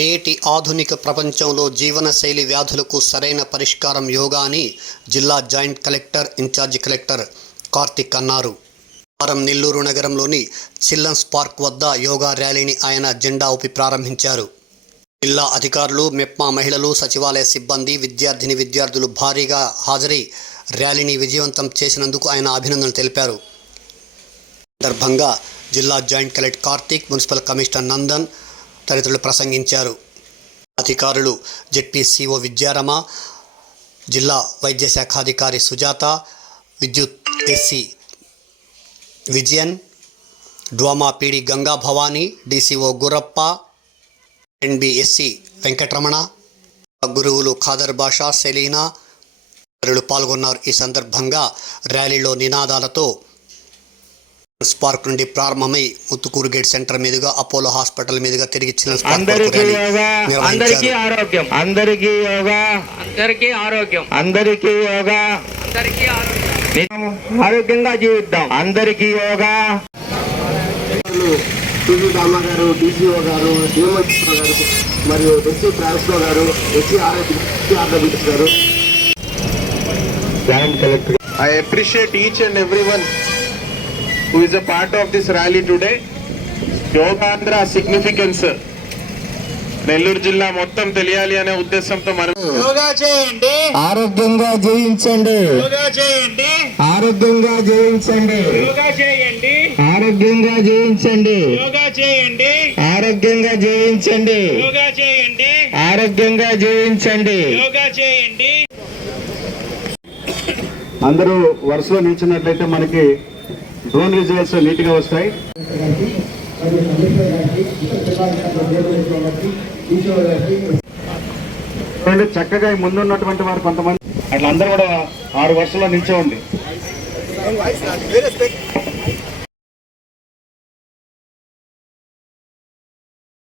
నేటి ఆధునిక ప్రపంచంలో జీవనశైలి వ్యాధులకు సరైన పరిష్కారం యోగా అని జిల్లా joint collector incharge collector Karthik అన్నారు. వారం నెల్లూరు నగరంలోని చిల్డ్రన్స్ పార్క్ వద్ద యోగా ర్యాలీని ఆయన జెండా ఊపి ప్రారంభించారు. జిల్లా అధికారులు మెప్మా మహిళలు సచివాలయ సిబ్బంది విద్యార్థిని విద్యార్థులు భారీగా హాజరై ర్యాలీని విజయవంతం చేసినందుకు ఆయన అభినందనలు తెలిపారు. సందర్భంగా జిల్లా joint collector Karthik municipal commissioner Nandan తదితరులు ప్రసంగించారు. అధికారులు జెడ్పిసిఓ విద్యారమ జిల్లా వైద్య శాఖాధికారి సుజాత విద్యుత్ SC Vijayan DWAMA PD Ganga Bhavani DCO Gurappa NBSC Venkataramana గురువులు ఖాదర్ బాషా సెలీనా ఇతరులు పాల్గొన్నారు. ఈ సందర్భంగా ర్యాలీలో నినాదాలతో పార్క్ నుండి ప్రారంభమై ముత్తుకూరు గేట్ సెంటర్ మీదుగా అపోలో హాస్పిటల్ మీదుగా తిరిగి చిల్డ్రన్స్ అందరికీ ఆరోగ్యం. అందరికీ యోగా. అందరికీ ఆరోగ్యం. అందరికీ యోగా. అందరికీ ఆరోగ్యం. ఆరోగ్యంగా జీవిద్దాం. అందరికీ యోగా. టీవీ రామా గారు డీసీఓ గారు గారు మరియు SC garu SC joint collector I appreciate each and everyone who is a part of this rally today. Yogandhra significance Nellore జిల్లా మొత్తం తెలియాలి అనే ఉద్దేశంతో మనం యోగా చేయండి. ఆరోగ్యంగా జీవించండి యోగా చేయండి. ఆరోగ్యంగా జీవించండి యోగా చేయండి. ఆరోగ్యంగా జీవించండి యోగా చేయండి. ఆరోగ్యంగా జీవించండి యోగా చేయండి. ఆరోగ్యంగా జీవించండి యోగా చేయండి. అందరూ వరుసలో నిల్చున్నట్లయితే మనకి డ్రోన్ విజువల్స్ నీట్గా వస్తాయి. చక్కగా ముందున్నటువంటి వారు కొంతమంది. అట్లా అందరూ కూడా ఆరు వరుసలో నిల్చోండి.